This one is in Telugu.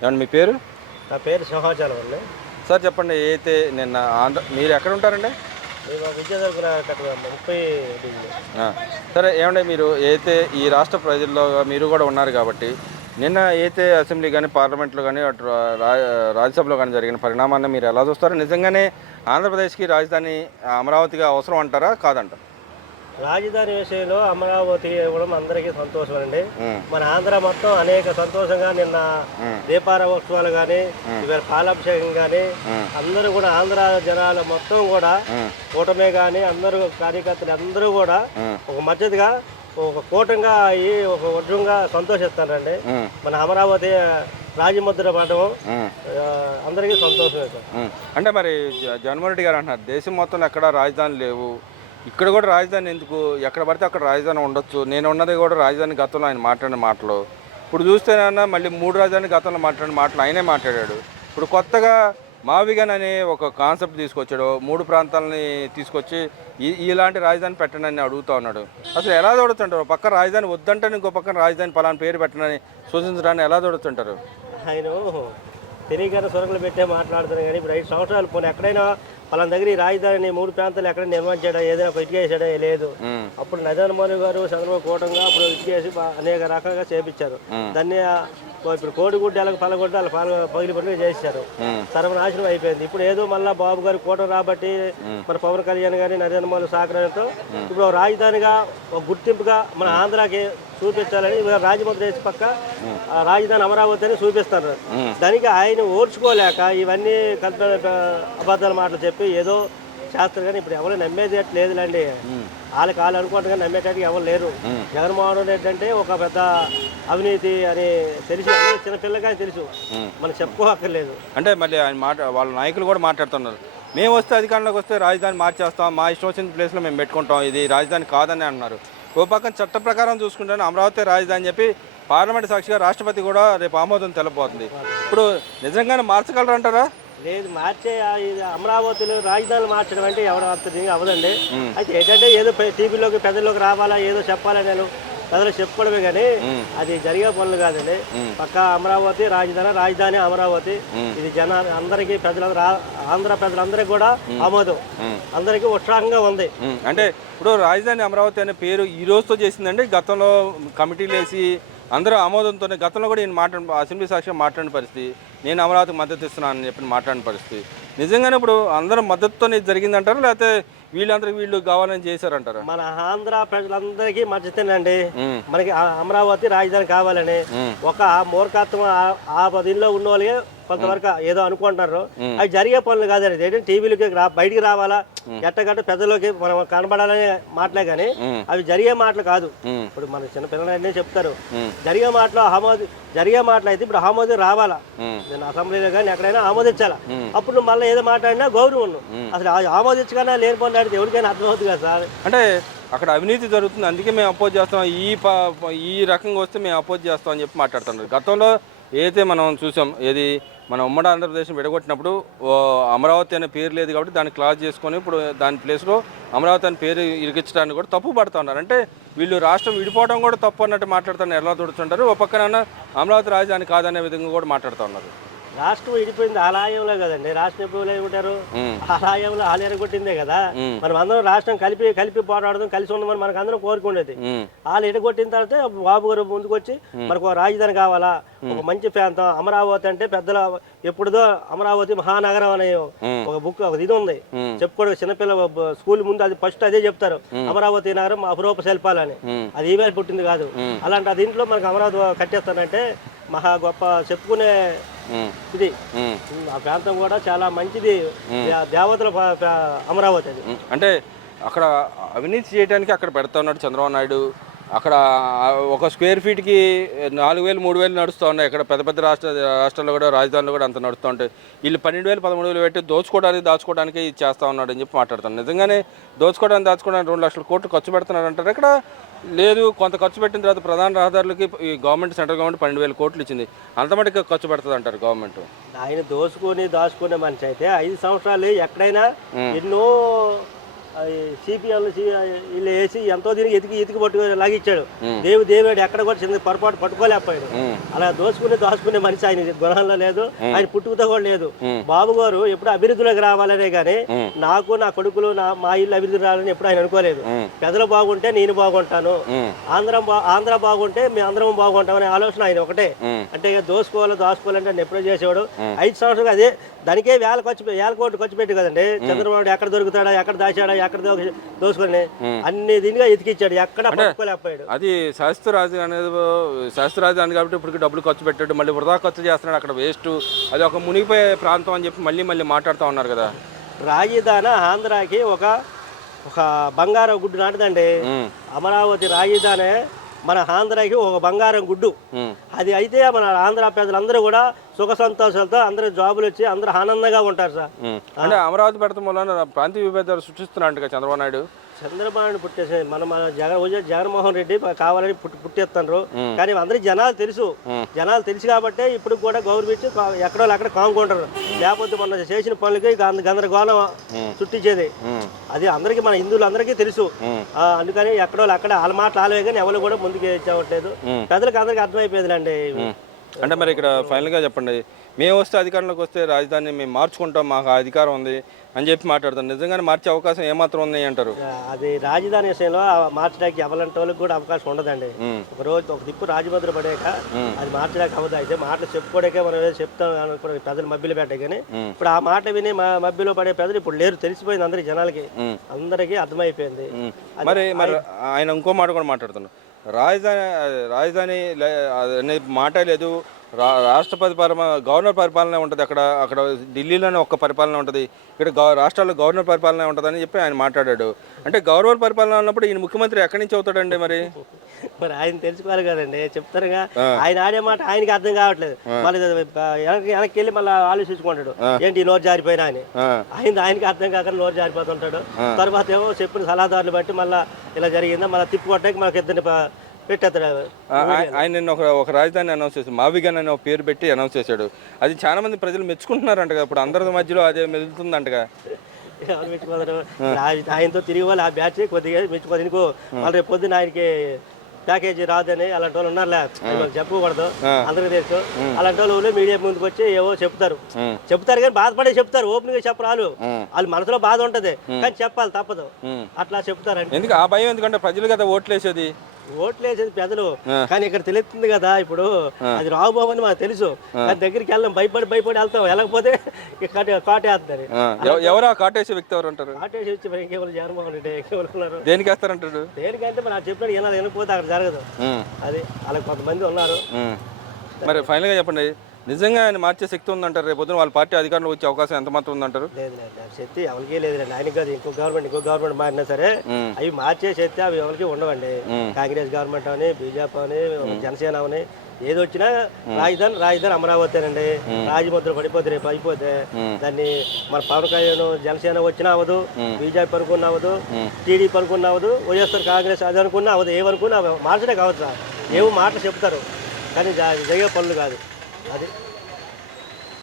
ఏమండి మీ పేరు? నా పేరు సింహాచలం అండి. సార్ చెప్పండి. అయితే నిన్న మీరు ఎక్కడ ఉంటారండి? మేము విద్యాధర్పుర కట్టుగా 30 డిగ్రీ. ఆ, సరే ఏమండి మీరు అయితే ఈ రాష్ట్ర ప్రజల్లో మీరు కూడా ఉన్నారు కాబట్టి నిన్న అయితే అసెంబ్లీ కానీ పార్లమెంట్లో కానీ అటు రాజ్యసభలో కానీ జరిగిన పరిణామాన్ని మీరు ఎలా చూస్తారు? నిజంగానే ఆంధ్రప్రదేశ్కి రాజధాని అమరావతిగా అవసరం అంటారా కాదంటారా? రాజధాని విషయంలో అమరావతి ఇవ్వడం అందరికీ సంతోషం అండి. ఉమ్, మన ఆంధ్ర మొత్తం అనేక సంతోషంగా నిన్న ఉమ్, దీపారావోత్సవాలు కానీ ఇవాళ పాలాభిషేకం కానీ ఉమ్, అందరూ కూడా ఆంధ్ర జనాలు మొత్తం కూడా ఉమ్, కూటమే కానీ అందరూ కార్యకర్తలు అందరూ కూడా ఉమ్, ఒక మద్దతుగా ఒక కూటంగా అయ్యి ఒక ఉద్యమంగా సంతోషిస్తారండి. ఉమ్, మన అమరావతి రాజముద్ర పడడం ఉమ్. అందరికీ సంతోషమే సార్. అంటే మరి జగన్మోహన్ రెడ్డి గారు అంటున్నారు దేశం మొత్తం ఎక్కడ రాజధాని లేవు, ఇక్కడ కూడా రాజధాని ఎందుకు, ఎక్కడ పడితే అక్కడ రాజధాని ఉండొచ్చు, నేను ఉన్నది కూడా రాజధాని గతంలో ఆయన మాట్లాడిన మాటలు ఇప్పుడు చూస్తేనన్నా మళ్ళీ 3 రాజధాని గతంలో మాట్లాడిన మాటలు ఆయనే మాట్లాడాడు. ఇప్పుడు కొత్తగా మావిగన్ అనే ఒక కాన్సెప్ట్ తీసుకొచ్చాడు, 3 ప్రాంతాలని తీసుకొచ్చి ఇలాంటి రాజధాని పెట్టండి అని అడుగుతూ ఉన్నాడు. అసలు ఎలా చూడుతుంటారు? ఒక పక్క రాజధాని వద్దంటే ఇంకో పక్కన రాజధాని పలానా పేరు పెట్టనని సూచించడాన్ని ఎలా చూడుతుంటారు? ఆయన తెలియకైనా సొరకలు పెట్టే మాట్లాడుతున్నాను కానీ ఇప్పుడు 5 సంవత్సరాలు పోనీ ఎక్కడైనా పలానా దగ్గర ఈ రాజధానిని 3 ప్రాంతాలు ఎక్కడ నిర్మించాడా ఏదైనా ఒక ఇటుకేసాడా లేదు. అప్పుడు నరేంద్ర మోదీ గారు చంద్రబాబు కూటంగా అప్పుడు ఇటుకేసి అనేక రకాలుగా చేపించారు. దాన్ని ఇప్పుడు కోడిగుడ్డలకు పలగొడ్డలు పగిలిపడిన చేశారు. సర్వనాశనం అయిపోయింది. ఇప్పుడు ఏదో మళ్ళీ బాబు గారు కూటమి రాబట్టి మన పవన్ కళ్యాణ్ గారి నరేంద్ర మోదీ సహకారంతో ఇప్పుడు రాజధానిగా ఒక గుర్తింపుగా మన ఆంధ్రాకి చూపించాలని రాజముద్ర వేసి పక్క రాజధాని అమరావతి అని చూపిస్తారు. దానికి ఆయన ఓర్చుకోలేక ఇవన్నీ అబద్ధాల మాటలు చెప్పి ఏదో చేస్తారు. కానీ ఇప్పుడు ఎవరు నమ్మేది లేదులేండి. వాళ్ళకి వాళ్ళు అనుకుంటారు కానీ నమ్మేటట్టుగా ఎవరు లేరు. జగన్మోహన్ రెడ్డి అంటే ఒక పెద్ద అవినీతి అని తెలిసి చిన్నపిల్లగా తెలుసు, మనం చెప్పుకోక్కర్లేదు. అంటే మళ్ళీ ఆయన వాళ్ళ నాయకులు కూడా మాట్లాడుతున్నారు, మేము వస్తే అధికారంలోకి వస్తే రాజధాని మార్చేస్తాం, మా ఇష్టం వచ్చిన ప్లేస్లో మేము పెట్టుకుంటాం, ఇది రాజధాని కాదని అన్నారు. ఓ పక్కన చట్ట ప్రకారం చూసుకుంటే అమరావతి రాజధాని చెప్పి పార్లమెంట్ సాక్షిగా రాష్ట్రపతి కూడా రేపు ఆమోదం తెలబోతుంది. ఇప్పుడు నిజంగానే మార్చగలరు అంటారా? లేదు, మార్చే అమరావతిలో రాజధాని మార్చడం అంటే ఎవరు అవదండి. అయితే ఏంటంటే ఏదో టీవీలోకి పెద్దలోకి రావాలా ఏదో చెప్పాలా నేను ప్రజలు చెప్పుకోవడమే కానీ అది జరిగే పనులు కాదండి. పక్క అమరావతి రాజధాని అమరావతి ఇది అందరికీ ఆంధ్ర ప్రజలందరికీ కూడా ఆమోదం, అందరికీ ఉత్సాహంగా ఉంది. అంటే ఇప్పుడు రాజధాని అమరావతి అనే పేరు ఈ రోజుతో చేసిందండి. గతంలో కమిటీలు వేసి అందరూ ఆమోదంతోనే గతంలో కూడా నేను అసెంబ్లీ సాక్షిగా మాట్లాడిన పరిస్థితి, నేను అమరావతికి మద్దతు ఇస్తున్నానని చెప్పి మాట్లాడిన పరిస్థితి. నిజంగానే ఇప్పుడు అందరూ మద్దతుతోనే జరిగిందంటారా లేకపోతే వీళ్ళు కావాలని చేశారంటారా? మన ఆంధ్ర ప్రజలందరికీ మద్దతేనండి. మనకి అమరావతి రాజధాని కావాలని ఒక మూర్ఖత్వం ఆ దీనిలో ఉన్న వాళ్ళకి కొంతవరకు ఏదో అనుకుంటున్నారు. అవి జరిగే పనులు కాదండి. ఏంటంటే టీవీలకి బయటికి రావాలా ఎట్టగట్ట పెద్దలోకి మనం కనబడాలనే మాటలే కానీ అవి జరిగే మాటలు కాదు. ఇప్పుడు మన చిన్న పిల్లలన్నీ చెప్తారు జరిగే మాటలు అయితే ఇప్పుడు ఆమోదం రావాలా, నేను అసెంబ్లీలో కానీ ఎక్కడైనా ఆమోదించాలా. అప్పుడు నువ్వు మళ్ళీ ఏదో మాట్లాడినా గౌరవం అసలు ఆమోదించగానే లేని పనులు ఆడితే ఎవరికైనా అర్థమవుతుంది కదా సార్. అంటే అక్కడ అవినీతి జరుగుతుంది అందుకే మేము అపోజ్ చేస్తాం, ఈ రకంగా వస్తే మేము అపోజ్ చేస్తాం అని చెప్పి మాట్లాడుతున్నారు. గతంలో ఏదైతే మనం చూసాం, ఏది మన ఉమ్మడి ఆంధ్రప్రదేశ్ విడగొట్టినప్పుడు అమరావతి అనే పేరు లేదు కాబట్టి దాన్ని క్లాజ్ చేసుకొని ఇప్పుడు దాని ప్లేస్లో అమరావతి అనే పేరు ఇరికించడానికి కూడా తప్పు పడుతూ ఉన్నారు. అంటే వీళ్ళు రాష్ట్రం విడిపోవడం కూడా తప్పు అన్నట్టు మాట్లాడుతున్నారు. ఎలా దొరుకుతుంటారు? ఒక పక్కన అమరావతి రాజధాని కాదనే విధంగా కూడా మాట్లాడుతూ ఉన్నారు. రాష్ట్రం విడిపోయింది ఆలయంలో కదండి. రాష్ట్రం ఎప్పుడు ఉంటారు ఆలయంలో ఎరగొట్టిందే కదా. మనం అందరం రాష్ట్రం కలిపి పోరాడదాం, కలిసి ఉండమని మనకు అందరం కోరుకునేది. వాళ్ళు ఎడగొట్టిన తర్వాత బాబు గారు ముందుకు వచ్చి మనకు రాజధాని కావాలా, ఒక మంచి ప్రాంతం అమరావతి అంటే పెద్దల ఎప్పుడుదో అమరావతి మహానగరం అనే ఒక బుక్ ఒక ఇది ఉంది చెప్పుకోవడం. చిన్నపిల్ల స్కూల్ ముందు అది ఫస్ట్ అదే చెప్తారు, అమరావతి నగరం అపురూప శిల్పాలని. అది ఈవేళ పుట్టింది కాదు. అలాంటి దీంట్లో మనకు అమరావతి కట్టేస్తానంటే మహా గొప్ప చెప్పుకునే ఇది. ఆ ప్రాంతం కూడా చాలా మంచిది, దేవతల అమరావతి అది. అంటే అక్కడ అవినీతి చేయడానికి అక్కడ పెడతా ఉన్నాడు చంద్రబాబు నాయుడు. అక్కడ ఒక స్క్వేర్ ఫీట్కి 4,000 3,000 నడుస్తూ ఉన్నాయి. ఇక్కడ పెద్ద పెద్ద రాష్ట్రాల్లో కూడా రాజధానిలో కూడా అంత నడుస్తూ ఉంటాయి. వీళ్ళు 12,000 13,000 పెట్టి దాచుకోవడానికి ఇది చేస్తూ ఉన్నాడు అని చెప్పి మాట్లాడుతాను. నిజంగానే దాచుకోవడానికి 2 లక్షల కోట్లు ఖర్చు పెడుతున్నారు అంటారు. ఇక్కడ లేదు, కొంత ఖర్చు పెట్టిన తర్వాత ప్రధాన రహదారులకి ఈ గవర్నమెంట్ సెంట్రల్ గవర్నమెంట్ 12,000 కోట్లు ఇచ్చింది, అంత మటుకు ఖర్చు పెడుతుంది అంటారు గవర్నమెంట్. ఆయన దాచుకునే మనిషి అయితే 5 సంవత్సరాలు ఎక్కడైనా ఎన్నో సిపిఎల్ వీళ్ళు వేసి ఎంతో దీనికి ఎతికి పట్టుకొని లాగిచ్చాడు. దేవుడు ఎక్కడ కూడా చిన్న పొరపాటు పట్టుకోలేకపోయాడు. అలా దాచుకునే మనిషి ఆయన గుణంలో లేదు, ఆయన పుట్టుకతో కూడా లేదు. బాబు గారు ఎప్పుడు అభివృద్ధిలోకి రావాలనే కానీ నాకు నా కొడుకులు మా ఇల్లు అభివృద్ధి రావాలని ఎప్పుడు ఆయన అనుకోలేదు. పెద్దలు బాగుంటే నేను బాగుంటాను, ఆంధ్ర బాగుంటే మేము అందరం బాగుంటామనే ఆలోచన ఆయన ఒకటే. అంటే దాచుకోవాలంటే ఆయన ఎప్పుడో చేసేవాడు. 5 సంవత్సరాలు అదే దానికే వేల కోట్లు ఖర్చు పెట్టి కదండి చంద్రబాబు ఎక్కడ దొరుకుతాడా, ఎక్కడ దాచాడా, ఎక్కడ దోసుకొని అన్ని దీనిగా ఎతికిచ్చాడు, ఎక్కడ పట్టుకోలేకపోయాడు. అది శాస్త్ర రాజధాని కాబట్టి ఇప్పుడు డబ్బులు ఖర్చు పెట్టాడు, మళ్ళీ వృధా ఖర్చు చేస్తున్నాడు, అక్కడ వేస్ట్, అది ఒక మునిగిపోయే ప్రాంతం అని చెప్పి మళ్ళీ మాట్లాడుతూ ఉన్నారు కదా. రాజధాని ఆంధ్రాకి ఒక బంగారం గుడ్డు నాటిదండి. అమరావతి రాజధాని మన ఆంధ్రాకి ఒక బంగారం గుడ్డు. అది అయితే మన ఆంధ్ర ప్రజలందరూ కూడా సుఖ సంతోషాలతో అందరూ జాబులు వచ్చి అందరూ ఆనందంగా ఉంటారు సార్. అంటే అమరావతి పెడతాం వల్ల ప్రాంతీయ విభేదాలు సృష్టిస్తున్నాడు చంద్రబాబు నాయుడు. చంద్రబాబు పుట్టేసి మన జగన్మోహన్ రెడ్డి కావాలని పుట్టిస్తున్నారు. కానీ అందరికి జనాలు తెలుసు కాబట్టి ఇప్పుడు కూడా గవర్నమెంట్ ఎక్కడో అక్కడ కాముకుంటారు. లేకపోతే మన చేసిన పనులకి గందరగోళం చుట్టించేది. అది అందరికీ మన హిందువులందరికీ తెలుసు. అందుకని ఎక్కడో అక్కడ వాళ్ళ మాటలు ఆలే కానీ ఎవరు కూడా ముందుకు ఇచ్చేవట్లేదు. ప్రజలకు అందరికీ అర్థమైపోయిందిలేండి. అంటే మరి ఇక్కడ ఫైనల్గా చెప్పండి, మేము వస్తే అధికారంలోకి వస్తే రాజధాని మేము మార్చుకుంటాం, మాకు అధికారం ఉంది అని చెప్పి మాట్లాడతాం. నిజంగానే మార్చే అవకాశం ఏమాత్రం ఉంది అంటారు? అది రాజధాని విషయంలో మార్చడానికి ఎవరంటే వాళ్ళకి కూడా అవకాశం ఉండదండి. ఒక రోజు ఒక దిక్కు రాజభద్ర పడాక అది మార్చడానికి అవ్వదు. అయితే మాటలు చెప్పుకోవడాకే మనం ఏదో చెప్తాం అనుకున్న ప్రజలు మబ్బిలు పెట్టే కానీ ఇప్పుడు ఆ మాట విని మబ్బిలో పడే ప్రజలు ఇప్పుడు లేరు. తెలిసిపోయింది అందరికి, జనాలకి అందరికీ అర్థమైపోయింది. మరి ఆయన ఇంకో మాట కూడా మాట్లాడుతున్నాం, రాజధాని అనే మాట లేదు, రాష్ట్ర గవర్నర్ పరిపాలన ఉంటుంది, అక్కడ ఢిల్లీలోనే ఒక్క పరిపాలన ఉంటుంది, ఇక్కడ రాష్ట్రాల్లో గవర్నర్ పరిపాలన ఉంటుందని చెప్పి ఆయన మాట్లాడాడు. అంటే గవర్నర్ పరిపాలన ఉన్నప్పుడు ఈయన ముఖ్యమంత్రి ఎక్కడి నుంచి అవుతాడండి? మరి ఆయన తెలుసుకోవాలి కదండి, చెప్తారుగా. ఆయన ఆడే మాట ఆయనకి అర్థం కావట్లేదు. మళ్ళీ వెనక్కి వెళ్ళి మళ్ళీ ఆలోచించుకుంటాడు, ఏంటి నోరు జారిపోయినా అని. ఆయనకి అర్థం కాక నోరు జారిపోతుంటాడు. తర్వాత ఏమో చెప్పిన సలహాదారులు బట్టి మళ్ళీ ఇలా జరిగిందా మళ్ళీ తిప్పుకోవటానికి మనకి ఇద్దరిని పెట్టేస్తాడు. ఆయన నిన్న ఒక రాజధాని అనౌన్స్ చేశాడు, మావిగన్ అనే ఒక పేరు పెట్టి అనౌన్స్ చేశాడు. అది చాలా మంది ప్రజలు మెచ్చుకుంటున్నారంటగా, ఇప్పుడు అందరి మధ్యలో అదే మెదులుతుందంటగా. మెచ్చుకోదారు ఆయనతో తిరిగి వాళ్ళు ఆ బ్యాచ్ కొద్దిగా మెచ్చుకోదు. ఇంకో మళ్ళీ రేపు పొద్దున ఆయనకి ప్యాకేజీ రాదని అలాంటి వాళ్ళు ఉన్నారులే, చెప్పకూడదు, అందరికీ తెలుసు. అలాంటి వాళ్ళు మీడియా ముందుకు వచ్చి ఏవో చెప్తారు కానీ బాధపడే చెప్తారు. ఓపెన్ గా చెప్పరు. వాళ్ళు మనసులో బాధ ఉంటది కానీ చెప్పాలి, తప్పదు. అట్లా చెప్తారండి. ఎందుకు ఆ భయం? ఎందుకంటే ప్రజలు కదా ఓట్లేసేది పెద్దలు. కానీ ఇక్కడ తెలుస్తుంది కదా, ఇప్పుడు అది రావుబాబు అని మాకు తెలుసు. దగ్గరికి వెళ్ళాం, భయపడి వెళ్తాం. వెళ్ళకపోతే కాటేస్తారు. ఎవరు కాటేసే వ్యక్తి ఎవరు అంటారు? కాటేసి వచ్చి మరి ఇంకేమైనా జగన్మోహన్ రెడ్డి ఉన్నారు. దేనికి వేస్తారంటాడు? దేనికంటే మరి చెప్పినట్టు ఎలా వినకపోతే అక్కడ జరగదు. అది అలా కొంతమంది ఉన్నారు. మరి ఫైనల్ గా చెప్పండి, నిజంగా ఆయన మార్చే శక్తి ఉందంటారు? రేపు పొద్దున వాళ్ళ పార్టీ అధికారంలో వచ్చే అవకాశం ఎంత మాత్రం ఉందంటారు? లేదు శక్తి ఎవరికి లేదులేండి. ఆయన కాదు, ఇంకో గవర్నమెంట్ మారినా సరే అవి మార్చే శక్తి అవి ఎవరికి ఉండవండి. కాంగ్రెస్ గవర్నమెంట్ అని, బీజేపీ అని, జనసేన అని ఏది వచ్చినా రాజధాని అమరావతి అండి. రాజముద్ర పడిపోతే రేపు అయిపోతే దాన్ని మన పవన్ కళ్యాణ్ జనసేన వచ్చినా అవ్వదు, బీజేపీ అనుకున్నా అవ్వదు, టీడీపీ అనుకున్నా అవ్వదు, వైఎస్ఆర్ కాంగ్రెస్ అది అనుకున్నా అవ్వదు. ఏమనుకున్నా మార్చడే కావచ్చు. ఏవో మాటలు చెప్తారు కానీ జరిగే పనులు కాదు. అది